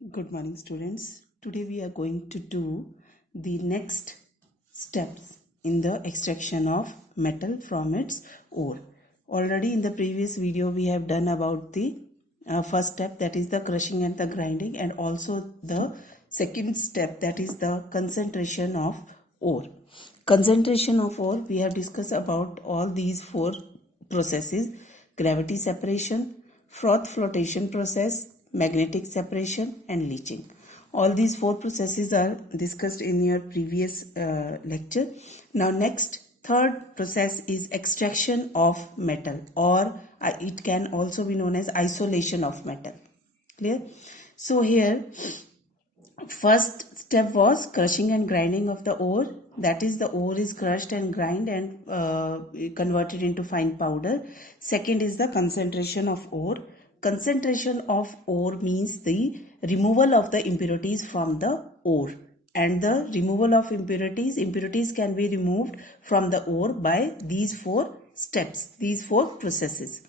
Good morning, students. Today we are going to do the next steps in the extraction of metal from its ore. Already in the previous video we have done about the first step, that is the crushing and the grinding, and also the second step, that is the concentration of ore. Concentration of ore, we have discussed about all these four processes: gravity separation, froth flotation process, magnetic separation, and leaching. All these four processes are discussed in your previous lecture. Now next, third process is extraction of metal, or it can also be known as isolation of metal. Clear? So here, first step was crushing and grinding of the ore. That is, the ore is crushed and grind and converted into fine powder. Second is the concentration of ore. Concentration of ore means the removal of the impurities from the ore. And the removal of impurities can be removed from the ore by these four steps, these four processes.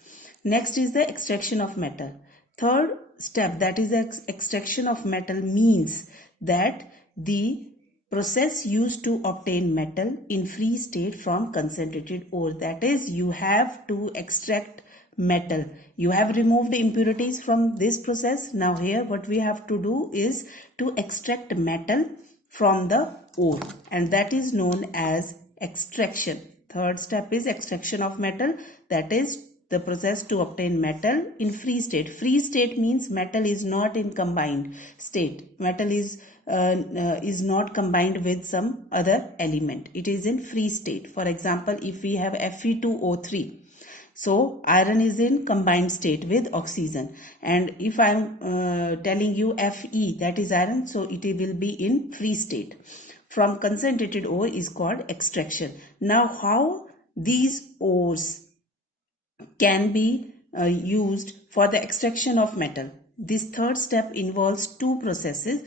Next is the extraction of metal. Third step, that is the extraction of metal, means that the process used to obtain metal in free state from concentrated ore. That is, you have to extract metal. You have removed impurities from this process. Now here what we have to do is to extract metal from the ore, and that is known as extraction. Third step is extraction of metal, that is the process to obtain metal in free state. Free state means metal is not in combined state. Metal is not combined with some other element. It is in free state. For example, if we have Fe2O3, so iron is in combined state with oxygen, and if I am telling you Fe, that is iron, so it will be in free state. From concentrated ore is called extraction. Now how these ores can be used for the extraction of metal? This third step involves two processes.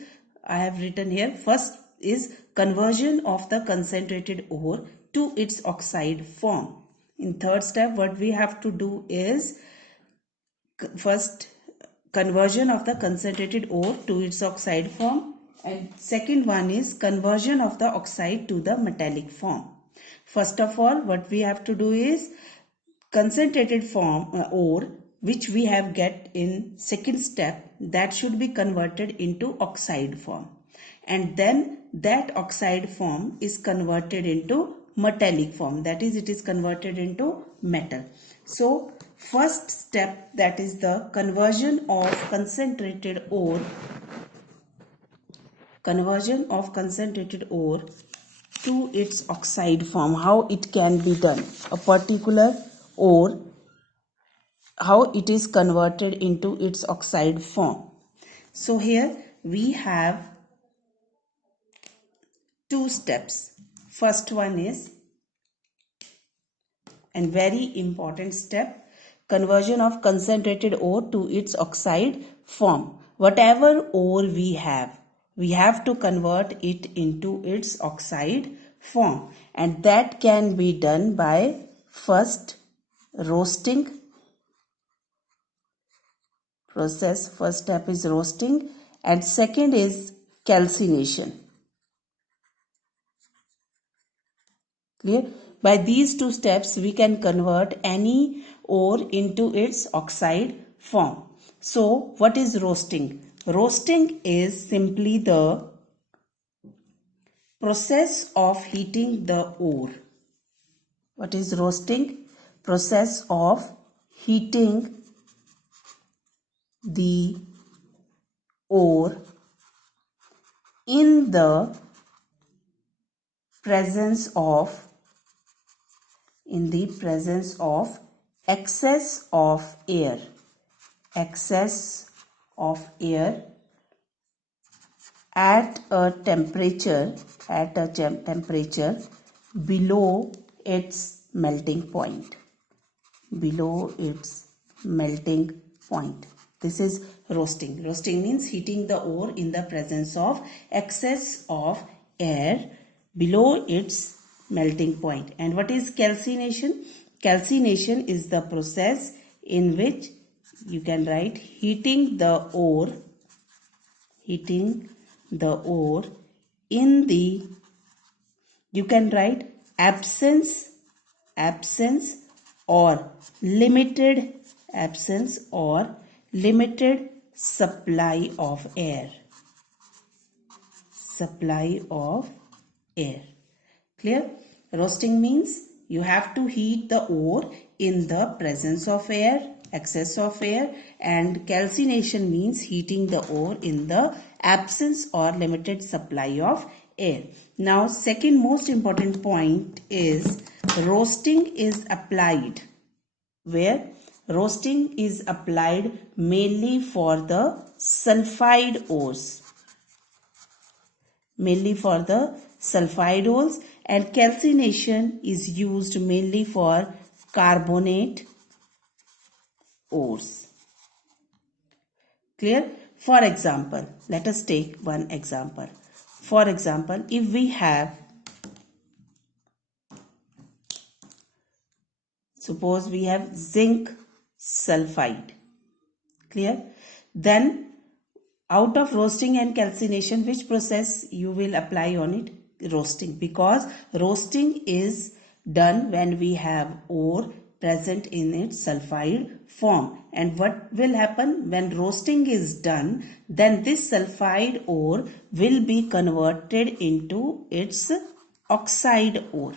I have written here. First is conversion of the concentrated ore to its oxide form. In third step, what we have to do is first conversion of the concentrated ore to its oxide form, and second one is conversion of the oxide to the metallic form. First of all, what we have to do is concentrated form ore, which we have get in second step, that should be converted into oxide form, and then that oxide form is converted into metallic form, that is, it is converted into metal. So first step, that is the conversion of concentrated ore to its oxide form. How it can be done? A particular ore, how it is converted into its oxide form. So here we have two steps. First one is, and very important step, conversion of concentrated ore to its oxide form. Whatever ore we have to convert it into its oxide form, and that can be done by first roasting process. First step is roasting, and second is calcination. Clear? By these two steps, we can convert any ore into its oxide form. So, what is roasting? Roasting is simply the process of heating the ore. What is roasting? Process of heating the ore in the presence of excess of air at a temperature below its melting point. This is roasting. Roasting means heating the ore in the presence of excess of air below its melting point. And what is calcination? Calcination is the process in which you can write heating the ore heating the ore in the, you can write absence or limited absence or limited supply of air. Supply of air. Clear? Roasting means you have to heat the ore in the presence of air, excess of air, and calcination means heating the ore in the absence or limited supply of air. Now, second most important point is roasting is applied. Where? Roasting is applied mainly for the sulfide ores. Mainly for the sulfide ores, and calcination is used mainly for carbonate ores. Clear? For example, let us take one example. For example, if we have, suppose we have zinc sulfide. Clear? Then out of roasting and calcination, which process you will apply on it? Roasting, because roasting is done when we have ore present in its sulfide form. And what will happen when roasting is done? Then this sulfide ore will be converted into its oxide ore.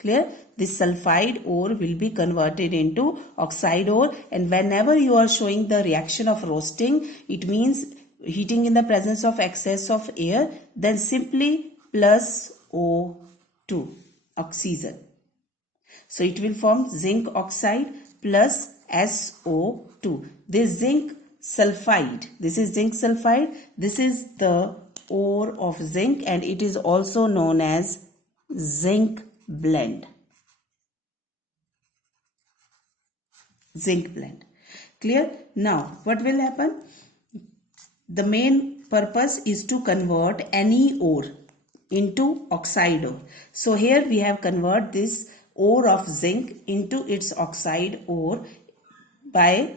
Clear? This sulfide ore will be converted into oxide ore, and whenever you are showing the reaction of roasting, it means heating in the presence of excess of air, then simply plus O2, oxygen. So it will form zinc oxide plus SO2. This zinc sulfide, this is zinc sulfide, this is the ore of zinc, and it is also known as zinc blende. Zinc blende. Clear? Now, what will happen? The main purpose is to convert any ore into oxide ore. So here we have convert this ore of zinc into its oxide ore by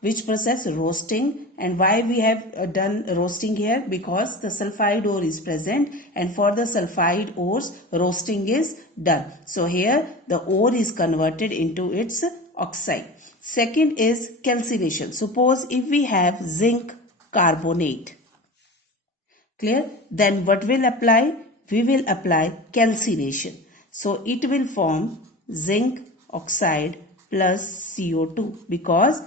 which process? Roasting. And why we have done roasting here? Because the sulfide ore is present, and for the sulfide ores roasting is done. So here the ore is converted into its oxide. Second is calcination. Suppose if we have zinc carbonate. Clear? Then what will apply? We will apply calcination. So it will form zinc oxide plus CO2, because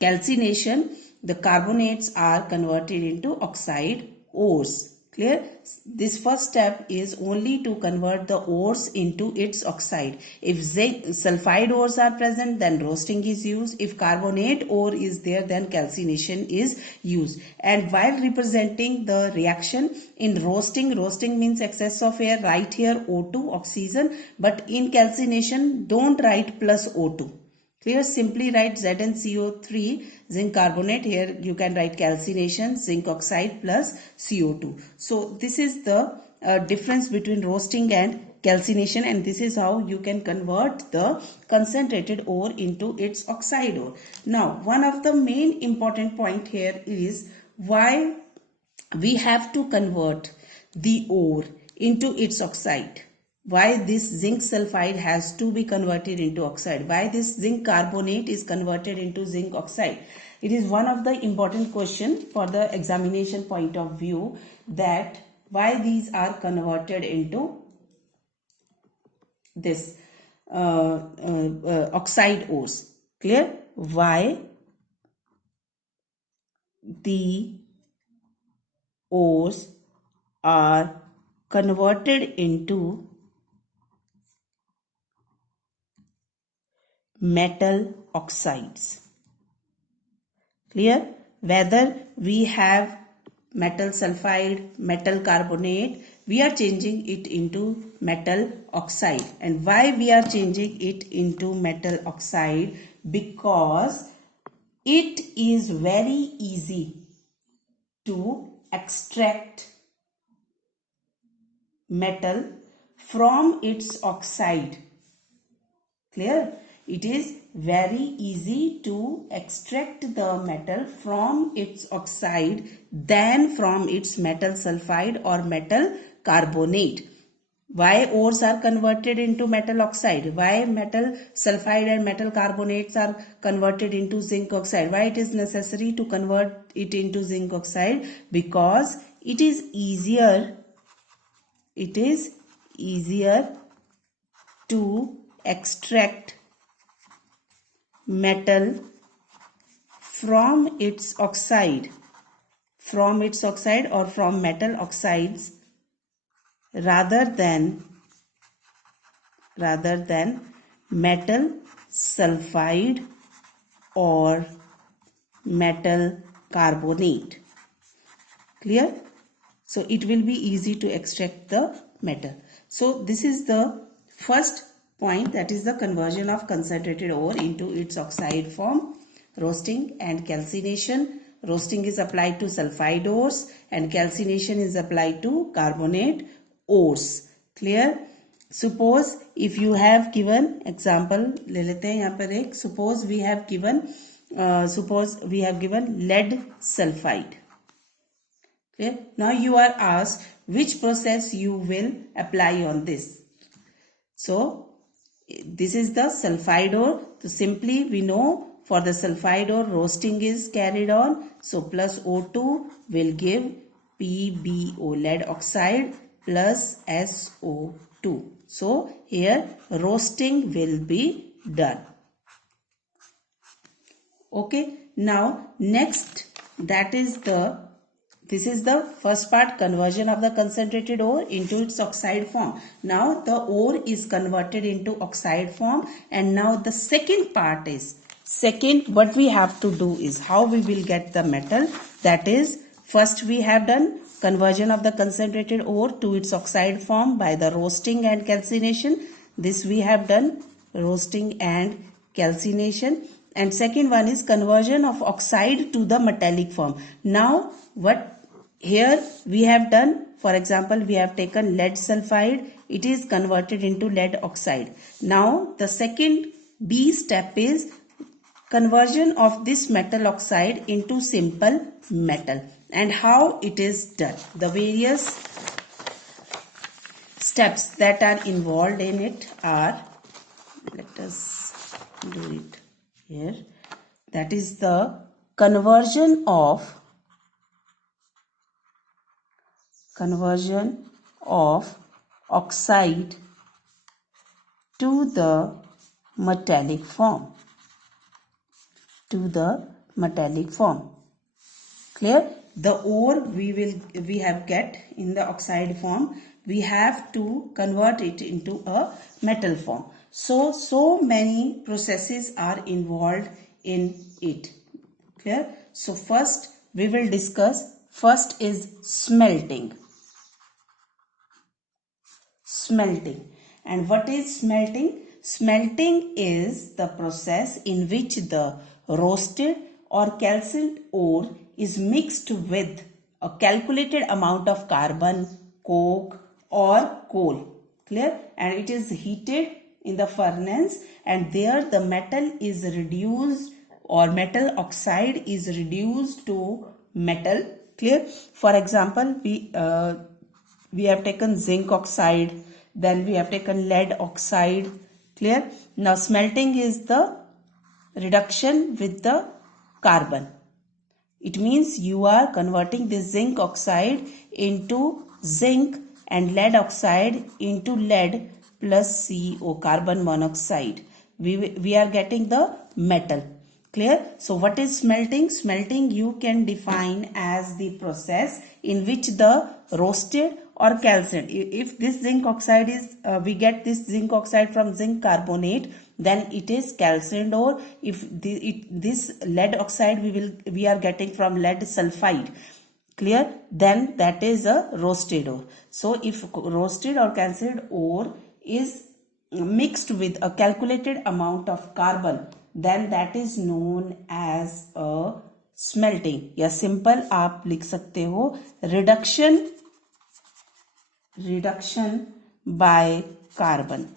calcination, the carbonates are converted into oxide ores. Clear? This first step is only to convert the ores into its oxide. If sulfide ores are present, then roasting is used. If carbonate ore is there, then calcination is used. And while representing the reaction in roasting means excess of air, write here O2, oxygen. But in calcination, don't write plus O2. Clear? Simply write ZnCO3, zinc carbonate. Here you can write calcination, zinc oxide plus CO2. So this is the difference between roasting and calcination, and this is how you can convert the concentrated ore into its oxide ore. Now, one of the main important point here is why we have to convert the ore into its oxide. Why this zinc sulfide has to be converted into oxide? Why this zinc carbonate is converted into zinc oxide? It is one of the important question for the examination point of view, that why these are converted into this oxide ores. Clear? Why the ores are converted into metal oxides. Clear? Whether we have metal sulfide, metal carbonate, we are changing it into metal oxide. And why we are changing it into metal oxide? Because it is very easy to extract metal from its oxide. Clear? It is very easy to extract the metal from its oxide than from its metal sulfide or metal carbonate. Why ores are converted into metal oxide? Why metal sulfide and metal carbonates are converted into zinc oxide? Why it is necessary to convert it into zinc oxide? Because it is easier to extract metal from its oxide or from metal oxides rather than metal sulfide or metal carbonate. Clear? So it will be easy to extract the metal. So this is the first point, that is the conversion of concentrated ore into its oxide form. Roasting and calcination. Roasting is applied to sulfide ores and calcination is applied to carbonate ores. Clear? Suppose if you have given example, ले लेते हैं यहाँ पर एक, suppose we have given lead sulfide. Clear? Now you are asked which process you will apply on this. So this is the sulfide ore. So simply we know for the sulfide ore roasting is carried on. So plus O2 will give PbO, lead oxide, plus SO2. So here roasting will be done. Okay. Now next, this is the first part, conversion of the concentrated ore into its oxide form. Now the ore is converted into oxide form, and now the second part is, what we have to do is how we will get the metal. That is, first we have done conversion of the concentrated ore to its oxide form by the roasting and calcination. This we have done, roasting and calcination. And second one is conversion of oxide to the metallic form. Now what here we have done, for example, we have taken lead sulfide, it is converted into lead oxide. Now the second B step is conversion of this metal oxide into simple metal. And how it is done, the various steps that are involved in it are, let us do it here, that is the conversion of oxide to the metallic form. Clear? The ore we have get in the oxide form, we have to convert it into a metal form. So many processes are involved in it. Clear? So first we will discuss, first is smelting. And what is smelting? Smelting is the process in which the roasted or calcined ore is mixed with a calculated amount of carbon, coke or coal. Clear? And it is heated in the furnace, and there the metal is reduced, or metal oxide is reduced to metal. Clear? For example, we have taken zinc oxide, then we have taken lead oxide. Clear? Now smelting is the reduction with the carbon. It means you are converting this zinc oxide into zinc and lead oxide into lead plus CO, carbon monoxide. We are getting the metal. Clear? So what is smelting? Smelting you can define as the process in which the roasted or calcined, if this zinc oxide is, we get this zinc oxide from zinc carbonate, then it is calcined ore. If this lead oxide we are getting from lead sulfide, clear, then that is a roasted ore. So if roasted or calcined ore is mixed with a calculated amount of carbon, then that is known as a smelting, या simple आप लिख सकते हो reduction by carbon.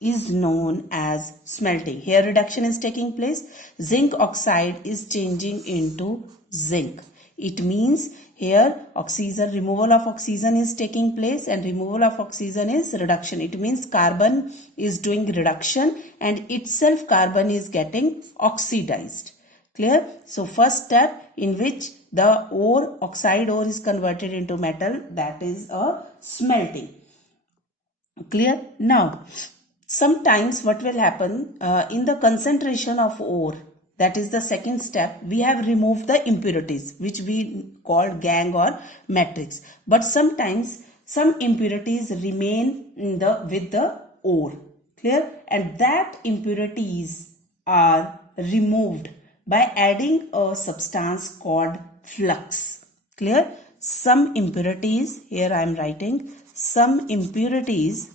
is known as smelting. Here reduction is taking place. Zinc oxide is changing into zinc. It means here oxygen, removal of oxygen is taking place, and removal of oxygen is reduction. It means carbon is doing reduction and itself carbon is getting oxidized. Clear? So first step in which the ore, oxide ore is converted into metal, that is a smelting. Clear? Now, sometimes what will happen in the concentration of ore, that is the second step, we have removed the impurities which we call gangue or matrix. But sometimes some impurities remain in with the ore. Clear? And that impurities are removed by adding a substance called flux. Clear? Some impurities, here I am writing, some impurities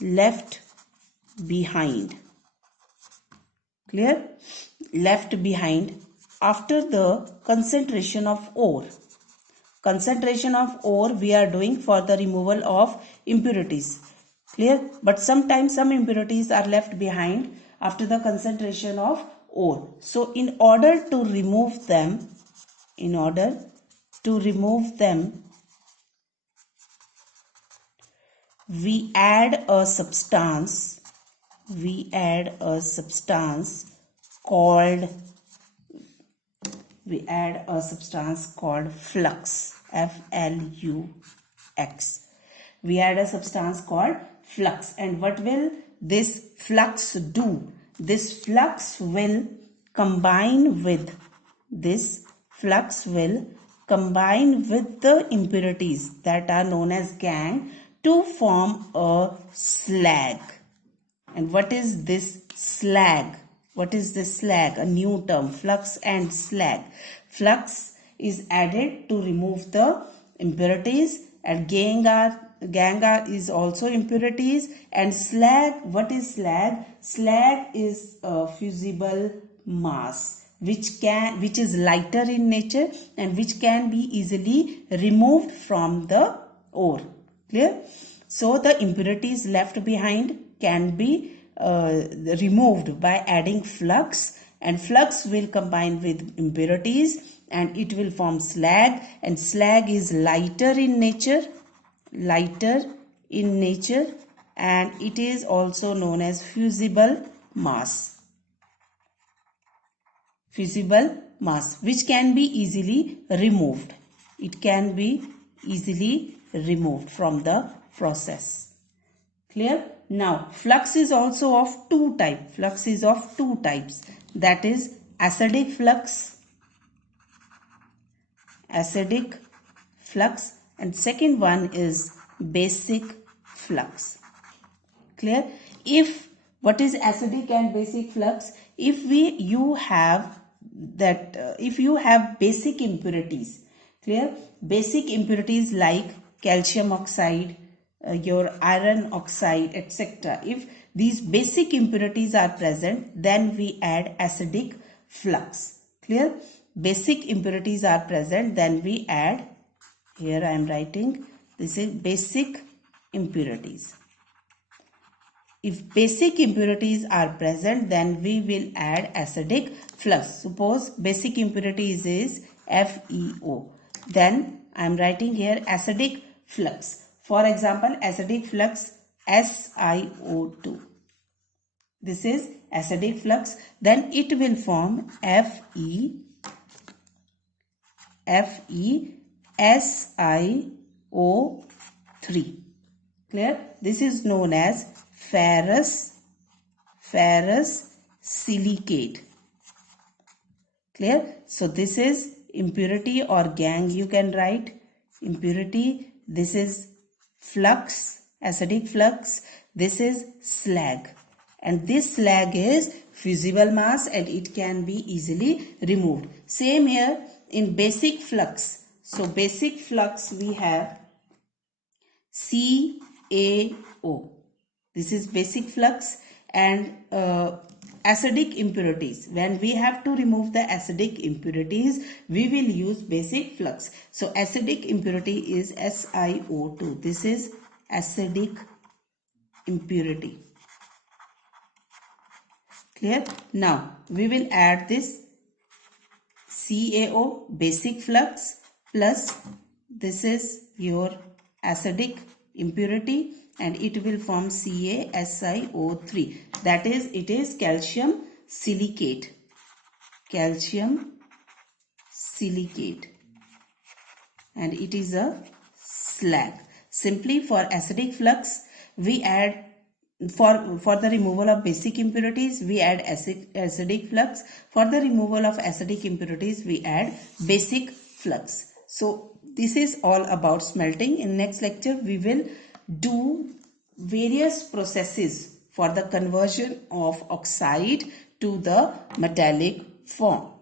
left behind. Clear? Left behind after the concentration of ore. Concentration of ore we are doing for the removal of impurities. Clear? But sometimes some impurities are left behind after the concentration of ore. So in order to remove them, we add a substance called flux. F-L-U-X. We add a substance called flux. And what will this flux do? This flux will combine with the impurities that are known as gangue to form a slag. And what is this slag? A new term, flux and slag. Flux is added to remove the impurities, and gangue is also impurities. And slag, what is slag? Slag is a fusible mass which is lighter in nature and which can be easily removed from the ore. Clear? So the impurities left behind can be removed by adding flux, and flux will combine with impurities and it will form slag, and slag is lighter in nature, and it is also known as fusible mass, which can be easily removed. It can be easily removed from the process. Clear? Now, flux is also of two types. That is acidic flux, and second one is basic flux. Clear? What is acidic and basic flux? If you have basic impurities, clear? Basic impurities like calcium oxide, your iron oxide, etc. If these basic impurities are present, then we add acidic flux. Clear? Basic impurities are present, then we add, here I am writing, this is basic impurities. If basic impurities are present, then we will add acidic flux. Suppose basic impurities is FeO. Then I am writing here acidic flux. For example, acidic flux SiO2. This is acidic flux. Then it will form FeSiO3. Clear? This is known as ferrous silicate. Clear? So this is impurity or gangue, you can write impurity. This is flux, acidic flux. This is slag, and this slag is fusible mass and it can be easily removed. Same here in basic flux. So basic flux we have CaO. This is basic flux. And acidic impurities, when we have to remove the acidic impurities, we will use basic flux. So acidic impurity is SiO2. This is acidic impurity. Clear? Now we will add this CaO, basic flux, plus this is your acidic impurity, and it will form CaSiO3. That is, it is calcium silicate. Calcium silicate. And it is a slag. Simply for acidic flux, we add for the removal of basic impurities, we add acidic flux. For the removal of acidic impurities, we add basic flux. So this is all about smelting. In next lecture, we will do various processes for the conversion of oxide to the metallic form.